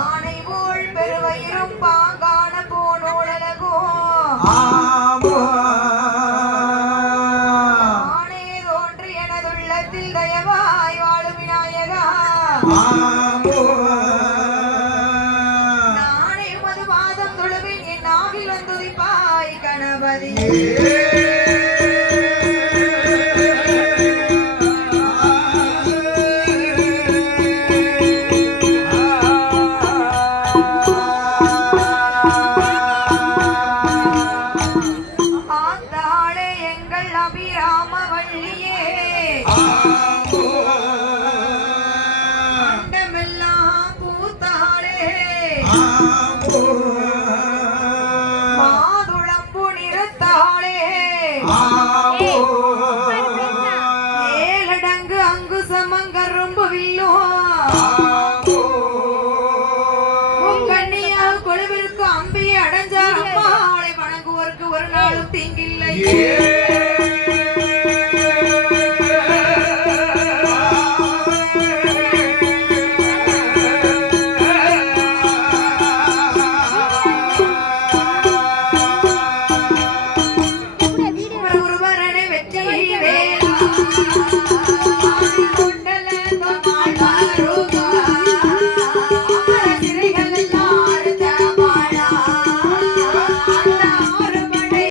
பானை போல் பெருவயிரும் பாங்கான போனோழலகோ ஆனே தோன்றி எனதுள்ளத்தில் தயவாய் வாழும் விநாயகா நானே உமது பாதம் தொழுவேன் என் நாவில் வந்துதிப்பாய் கணபதியே மாதுளம்பு நிறத்தாளே ஏழடங்கு அங்கு சமங்கரும்பு வில்லோ கண்ணியாக கொழுவிற்கு அம்பியை அடைஞ்சார் அம்மாளை வணங்குவோருக்கு ஒரு நாளும் தீங்கில்லை